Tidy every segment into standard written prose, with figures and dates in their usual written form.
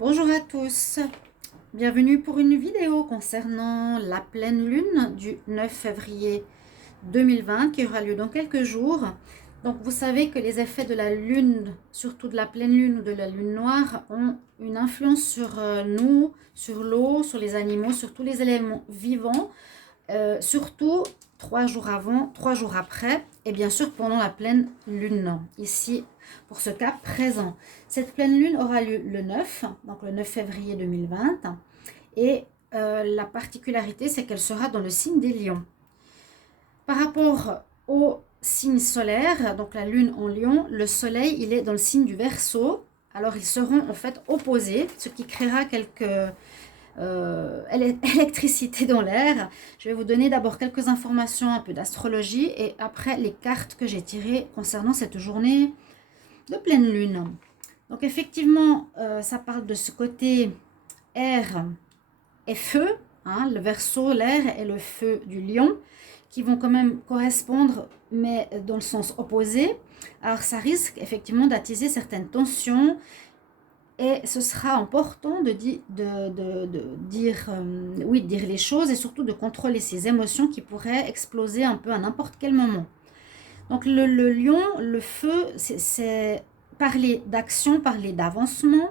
Bonjour à tous, bienvenue pour une vidéo concernant la pleine lune du 9 février 2020 qui aura lieu dans quelques jours. Donc vous savez que les effets de la lune, surtout de la pleine lune ou de la lune noire, ont une influence sur nous, sur l'eau, sur les animaux, sur tous les éléments vivants, surtout 3 jours avant, 3 jours après et bien sûr pendant la pleine lune, ici pour ce cas présent. Cette pleine lune aura lieu le 9, donc le 9 février 2020 et la particularité c'est qu'elle sera dans le signe des lions. Par rapport au signe solaire, donc la lune en lion, le soleil il est dans le signe du Verseau, alors ils seront en fait opposés, ce qui créera quelques électricité dans l'air. Je vais vous donner d'abord quelques informations, un peu d'astrologie et après les cartes que j'ai tirées concernant cette journée de pleine lune. Donc effectivement, ça parle de ce côté air et feu, hein, le Verseau, l'air et le feu du lion, qui vont quand même correspondre, mais dans le sens opposé. Alors ça risque effectivement d'attiser certaines tensions, et ce sera important de dire les choses et surtout de contrôler ses émotions qui pourraient exploser un peu à n'importe quel moment. Donc le lion, le feu, c'est parler d'action, parler d'avancement.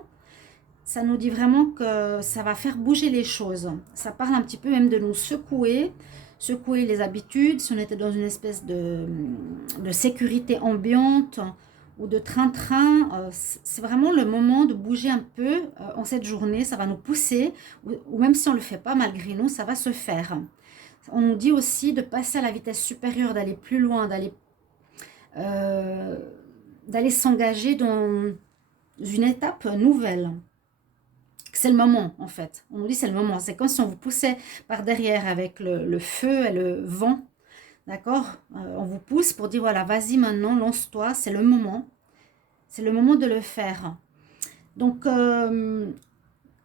Ça nous dit vraiment que ça va faire bouger les choses. Ça parle un petit peu même de nous secouer, secouer les habitudes. Si on était dans une espèce de sécurité ambiante ou de train-train, c'est vraiment le moment de bouger un peu en cette journée. Ça va nous pousser, ou même si on ne le fait pas malgré nous, ça va se faire. On nous dit aussi de passer à la vitesse supérieure, d'aller plus loin, euh, d'aller s'engager dans une étape nouvelle. C'est le moment en fait. On nous dit c'est le moment. C'est comme si on vous poussait par derrière avec le feu et le vent. D'accord, on vous pousse pour dire voilà, vas-y maintenant, lance-toi, c'est le moment. C'est le moment de le faire. Donc,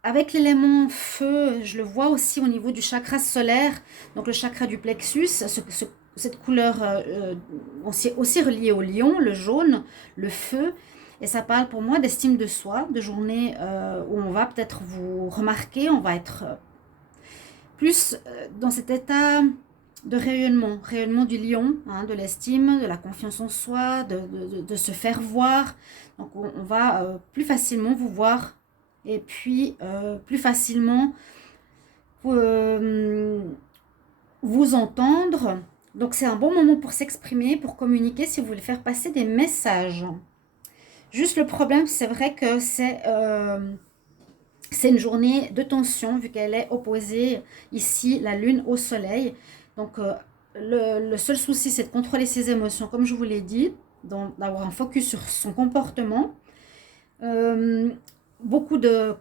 avec l'élément feu, je le vois aussi au niveau du chakra solaire, donc le chakra du plexus, cette couleur aussi reliée au lion, le jaune, le feu. Et ça parle pour moi d'estime de soi, de journée où on va peut-être vous remarquer, on va être plus dans cet état de rayonnement, rayonnement du lion, hein, de l'estime, de la confiance en soi, de se faire voir. Donc on va plus facilement vous voir et puis plus facilement euh, vous entendre. Donc c'est un bon moment pour s'exprimer, pour communiquer si vous voulez faire passer des messages. Juste le problème, c'est vrai que c'est une journée de tension vu qu'elle est opposée ici, la lune au soleil. Donc le seul souci, c'est de contrôler ses émotions, comme je vous l'ai dit, d'avoir un focus sur son comportement. Euh, beaucoup de,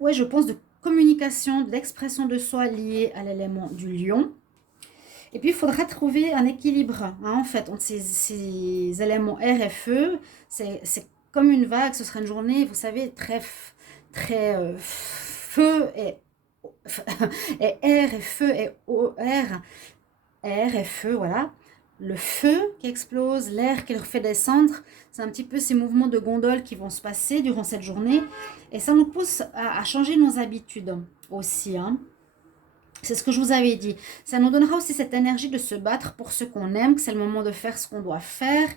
ouais, je pense, de communication, d'expression de soi liée à l'élément du lion. Et puis, il faudra trouver un équilibre, hein, en fait, entre ces éléments air et feu. C'est comme une vague, ce sera une journée, vous savez, très feu et air et feu et air et feu, voilà. Le feu qui explose, l'air qui le fait descendre, c'est un petit peu ces mouvements de gondole qui vont se passer durant cette journée. Et ça nous pousse à changer nos habitudes aussi, hein. C'est ce que je vous avais dit. Ça nous donnera aussi cette énergie de se battre pour ce qu'on aime, que c'est le moment de faire ce qu'on doit faire,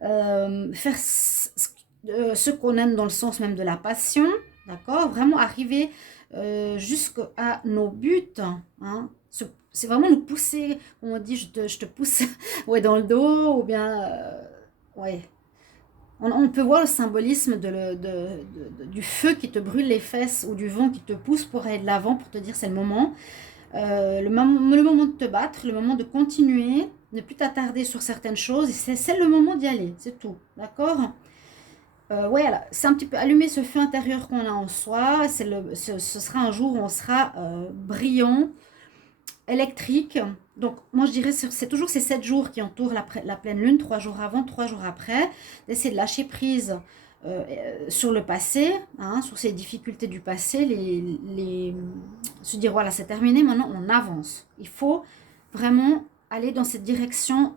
faire ce qu'on aime dans le sens même de la passion, d'accord? Vraiment arriver jusqu'à nos buts, hein? C'est vraiment nous pousser, on dit je te pousse ouais, dans le dos, ou bien, ouais. On peut voir le symbolisme du feu qui te brûle les fesses ou du vent qui te pousse pour aller de l'avant, pour te dire c'est le moment. Le moment de te battre, le moment de continuer, ne plus t'attarder sur certaines choses, c'est le moment d'y aller, c'est tout, d'accord. Ouais, c'est un petit peu allumer ce feu intérieur qu'on a en soi, ce sera un jour où on sera brillant, électrique. Donc moi je dirais c'est toujours ces 7 jours qui entourent la pleine lune, 3 jours avant, 3 jours après, d'essayer de lâcher prise sur le passé, hein, sur ces difficultés du passé, se dire voilà c'est terminé, maintenant on avance. Il faut vraiment aller dans cette direction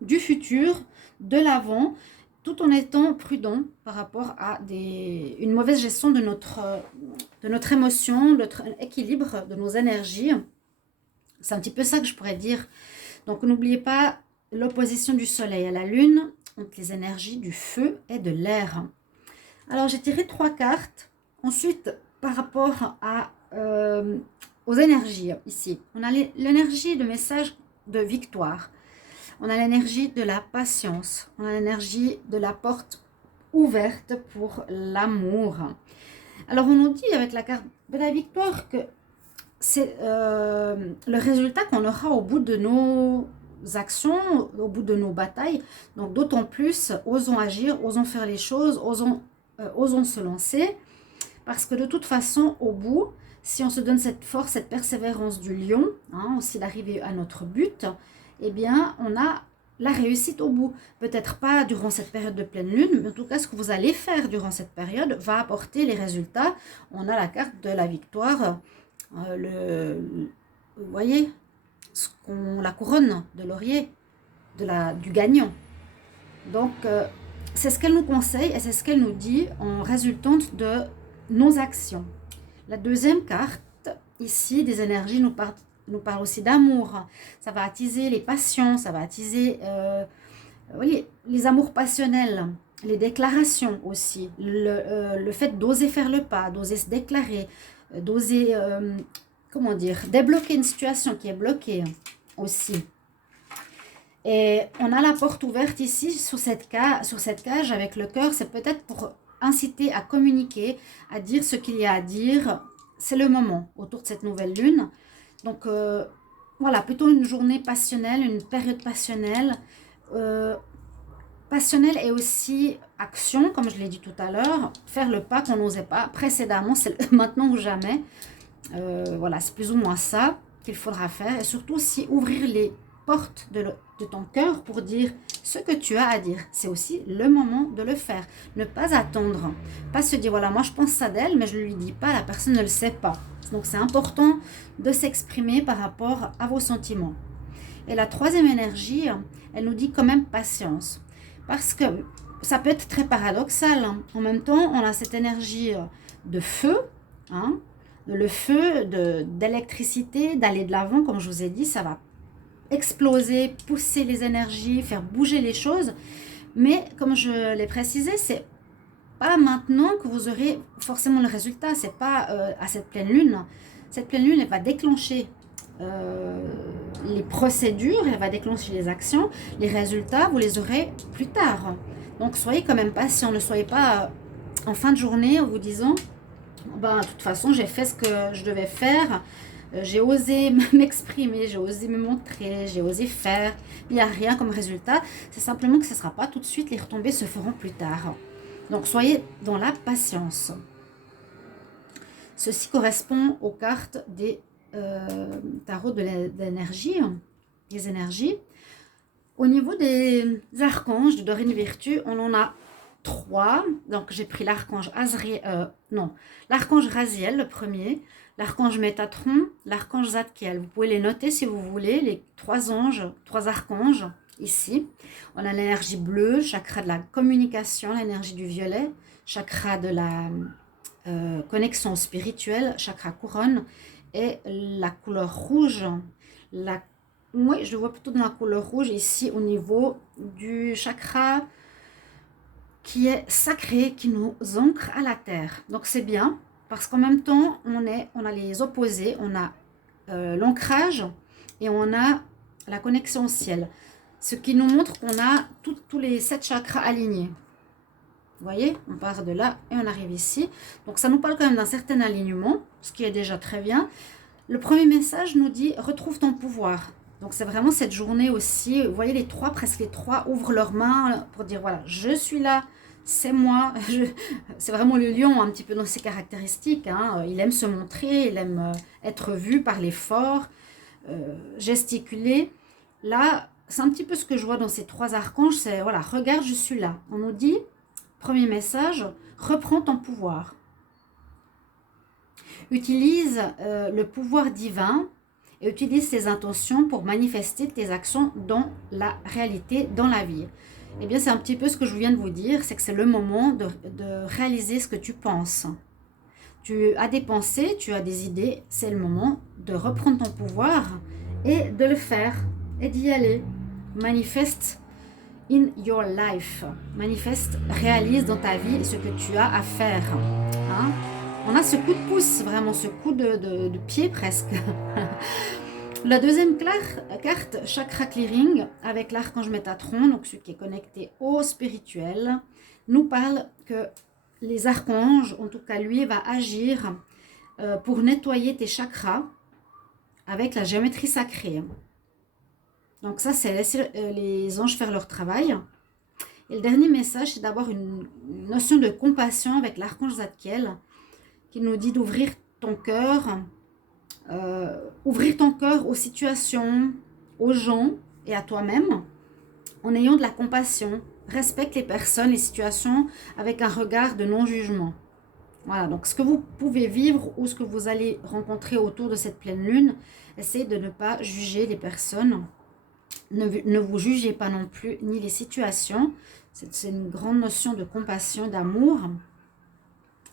du futur, de l'avant, tout en étant prudent par rapport à une mauvaise gestion de notre émotion, de notre équilibre, de nos énergies. C'est un petit peu ça que je pourrais dire. Donc n'oubliez pas l'opposition du soleil à la lune entre les énergies du feu et de l'air. Alors j'ai tiré 3 cartes. Ensuite, par rapport aux énergies ici, on a l'énergie de message de victoire. On a l'énergie de la patience. On a l'énergie de la porte ouverte pour l'amour. Alors on nous dit avec la carte de la victoire que c'est le résultat qu'on aura au bout de nos actions, au bout de nos batailles. Donc d'autant plus, osons agir, osons faire les choses, osons se lancer. Parce que de toute façon, au bout, si on se donne cette force, cette persévérance du lion, aussi d'arriver à notre but, eh bien, on a la réussite au bout. Peut-être pas durant cette période de pleine lune, mais en tout cas, ce que vous allez faire durant cette période va apporter les résultats. On a la carte de la victoire, vous voyez, la couronne de laurier, du gagnant. Donc, c'est ce qu'elle nous conseille et c'est ce qu'elle nous dit en résultante de nos actions. La deuxième carte, ici, des énergies, nous parle aussi d'amour. Ça va attiser les passions, ça va attiser les amours passionnels, les déclarations aussi, le fait d'oser faire le pas, d'oser se déclarer, d'oser, débloquer une situation qui est bloquée aussi. Et on a la porte ouverte ici sur cette cage avec le cœur. C'est peut-être pour inciter à communiquer, à dire ce qu'il y a à dire. C'est le moment autour de cette nouvelle lune. Donc voilà, plutôt une journée passionnelle, une période passionnelle. Passionnelle et aussi action, comme je l'ai dit tout à l'heure. Faire le pas qu'on n'osait pas précédemment, c'est maintenant ou jamais. Voilà, c'est plus ou moins ça qu'il faudra faire. Et surtout aussi ouvrir les porte de ton cœur pour dire ce que tu as à dire. C'est aussi le moment de le faire. Ne pas attendre. Pas se dire, voilà, moi je pense ça d'elle, mais je ne lui dis pas, la personne ne le sait pas. Donc c'est important de s'exprimer par rapport à vos sentiments. Et la troisième énergie, elle nous dit quand même patience. Parce que ça peut être très paradoxal. En même temps, on a cette énergie de feu, le feu d'électricité, d'aller de l'avant, comme je vous ai dit, ça va exploser, pousser les énergies, faire bouger les choses. Mais comme je l'ai précisé, c'est pas maintenant que vous aurez forcément le résultat. C'est pas à cette pleine lune. Cette pleine lune, elle va déclencher les procédures, elle va déclencher les actions. Les résultats, vous les aurez plus tard. Donc soyez quand même patient. Ne soyez pas en fin de journée en vous disant de toute façon j'ai fait ce que je devais faire. J'ai osé m'exprimer, j'ai osé me montrer, j'ai osé faire. Il n'y a rien comme résultat. C'est simplement que ce ne sera pas tout de suite. Les retombées se feront plus tard. Donc, soyez dans la patience. Ceci correspond aux cartes des tarots de l'énergie, des énergies. Au niveau des archanges de Dorine Virtue, on en a 3. Donc, j'ai pris l'archange l'archange Raziel, le premier. L'archange Métatron, l'archange Zadkiel. Vous pouvez les noter si vous voulez, les 3 anges, 3 archanges, ici. On a l'énergie bleue, chakra de la communication, l'énergie du violet, chakra de la connexion spirituelle, chakra couronne, et la couleur rouge. Oui, je le vois plutôt dans la couleur rouge, ici, au niveau du chakra qui est sacré, qui nous ancre à la terre. Donc, c'est bien. Parce qu'en même temps, on a les opposés, on a l'ancrage et on a la connexion au ciel. Ce qui nous montre qu'on a tous les 7 chakras alignés. Vous voyez, on part de là et on arrive ici. Donc ça nous parle quand même d'un certain alignement, ce qui est déjà très bien. Le premier message nous dit « Retrouve ton pouvoir ». Donc c'est vraiment cette journée aussi. Vous voyez, presque les trois ouvrent leurs mains pour dire « Voilà, je suis là ». C'est moi, c'est vraiment le lion un petit peu dans ses caractéristiques. Il aime se montrer, il aime être vu, parler fort, gesticuler. Là, c'est un petit peu ce que je vois dans ces 3 archanges, c'est voilà, regarde, je suis là. On nous dit, premier message, reprends ton pouvoir. Utilise le pouvoir divin et utilise tes intentions pour manifester tes actions dans la réalité, dans la vie. Eh bien, c'est un petit peu ce que je viens de vous dire, c'est que c'est le moment de réaliser ce que tu penses. Tu as des pensées, tu as des idées, c'est le moment de reprendre ton pouvoir et de le faire et d'y aller. Manifeste in your life. Manifeste, réalise dans ta vie ce que tu as à faire. Hein? On a ce coup de pouce, vraiment ce coup de pied presque. La deuxième carte, Chakra Clearing, avec l'archange Métatron, donc celui qui est connecté au spirituel, nous parle que les archanges, en tout cas lui, va agir pour nettoyer tes chakras avec la géométrie sacrée. Donc ça, c'est laisser les anges faire leur travail. Et le dernier message, c'est d'avoir une notion de compassion avec l'archange Zadkiel, qui nous dit d'ouvrir ton cœur, aux situations, aux gens et à toi-même, en ayant de la compassion. Respecte les personnes, les situations avec un regard de non-jugement. Voilà, donc ce que vous pouvez vivre ou ce que vous allez rencontrer autour de cette pleine lune, essayez de ne pas juger les personnes. Ne vous jugez pas non plus, ni les situations. C'est une grande notion de compassion, d'amour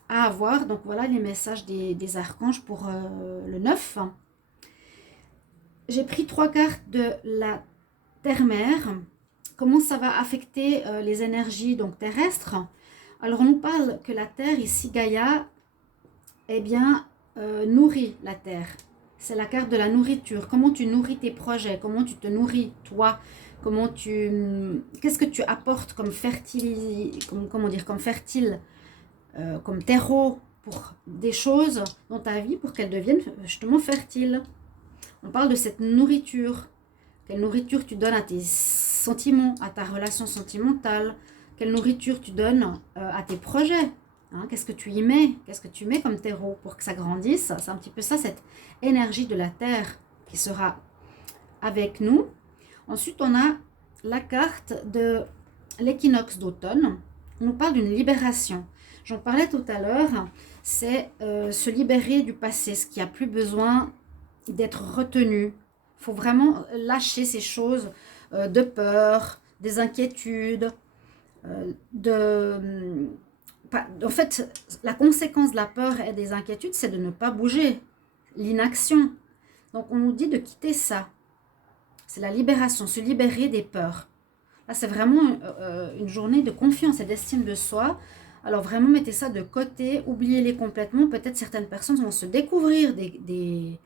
à avoir. Donc voilà les messages des archanges pour le 9. J'ai pris 3 cartes de la terre-mère. Comment ça va affecter les énergies donc terrestres? Alors on nous parle que la terre ici, Gaïa, eh bien, nourrit la terre. C'est la carte de la nourriture. Comment tu nourris tes projets? Comment tu te nourris, toi? Qu'est-ce que tu apportes comme fertile, comme terreau pour des choses dans ta vie pour qu'elles deviennent justement fertiles? On parle de cette nourriture. Quelle nourriture tu donnes à tes sentiments, à ta relation sentimentale? Quelle nourriture tu donnes à tes projets? Hein, qu'est-ce que tu y mets? Qu'est-ce que tu mets comme terreau pour que ça grandisse? C'est un petit peu ça, cette énergie de la terre qui sera avec nous. Ensuite, on a la carte de l'équinoxe d'automne. On nous parle d'une libération. J'en parlais tout à l'heure. C'est se libérer du passé, ce qui n'a plus besoin d'être retenu. Il faut vraiment lâcher ces choses de peur, des inquiétudes, en fait, la conséquence de la peur et des inquiétudes, c'est de ne pas bouger, l'inaction. Donc, on nous dit de quitter ça. C'est la libération, se libérer des peurs. Là, c'est vraiment une journée de confiance et d'estime de soi. Alors, vraiment, mettez ça de côté, oubliez-les complètement. Peut-être certaines personnes vont se découvrir des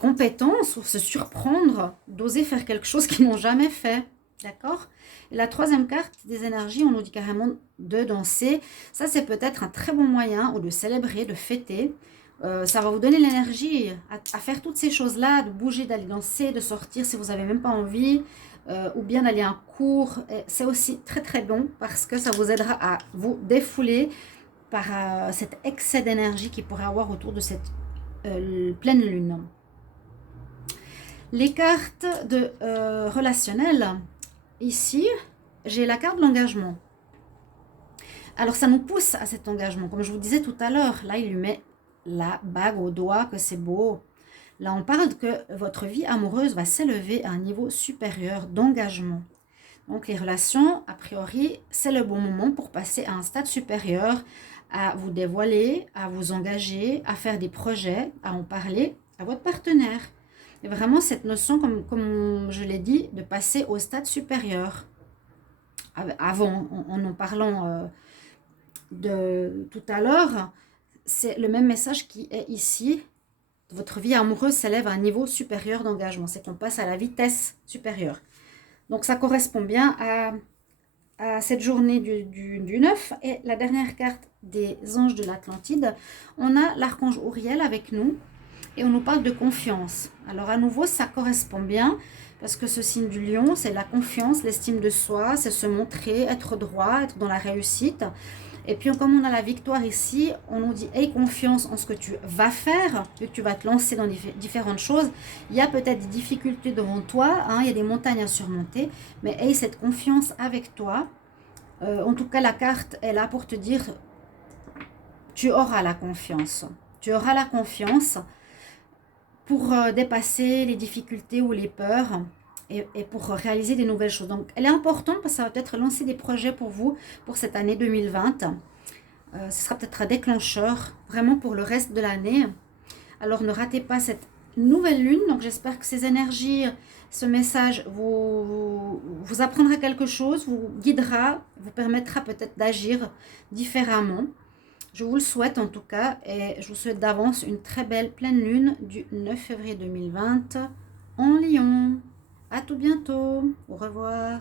compétences ou se surprendre d'oser faire quelque chose qu'ils n'ont jamais fait. D'accord? Et la troisième carte des énergies, on nous dit carrément de danser. Ça, c'est peut-être un très bon moyen, ou de célébrer, de fêter. Ça va vous donner l'énergie à faire toutes ces choses-là, de bouger, d'aller danser, de sortir si vous n'avez même pas envie, ou bien d'aller à un cours. C'est aussi très très bon parce que ça vous aidera à vous défouler par cet excès d'énergie qu'il pourrait avoir autour de cette pleine lune. Les cartes de relationnelles. Ici, j'ai la carte de l'engagement. Alors, ça nous pousse à cet engagement. Comme je vous disais tout à l'heure, là, il lui met la bague au doigt, que c'est beau. Là, on parle que votre vie amoureuse va s'élever à un niveau supérieur d'engagement. Donc, les relations, a priori, c'est le bon moment pour passer à un stade supérieur, à vous dévoiler, à vous engager, à faire des projets, à en parler à votre partenaire. Et vraiment cette notion, comme je l'ai dit, de passer au stade supérieur. Avant, en parlant de tout à l'heure, c'est le même message qui est ici. Votre vie amoureuse s'élève à un niveau supérieur d'engagement. C'est qu'on passe à la vitesse supérieure. Donc ça correspond bien à cette journée du 9. Et la dernière carte des anges de l'Atlantide, on a l'archange Uriel avec nous. Et on nous parle de confiance. Alors à nouveau, ça correspond bien parce que ce signe du lion, c'est la confiance, l'estime de soi, c'est se montrer, être droit, être dans la réussite. Et puis comme on a la victoire ici, on nous dit aie confiance en ce que tu vas faire, que tu vas te lancer dans différentes choses. Il y a peut-être des difficultés devant toi, hein, il y a des montagnes à surmonter, mais aie cette confiance avec toi. En tout cas, la carte est là pour te dire tu auras la confiance. Tu auras la confiance pour dépasser les difficultés ou les peurs et pour réaliser des nouvelles choses. Donc, elle est importante parce que ça va peut-être lancer des projets pour vous pour cette année 2020. Ce sera peut-être un déclencheur vraiment pour le reste de l'année. Alors, ne ratez pas cette nouvelle lune. Donc, j'espère que ces énergies, ce message vous apprendra quelque chose, vous guidera, vous permettra peut-être d'agir différemment. Je vous le souhaite en tout cas et je vous souhaite d'avance une très belle pleine lune du 9 février 2020 en Lion. À tout bientôt. Au revoir.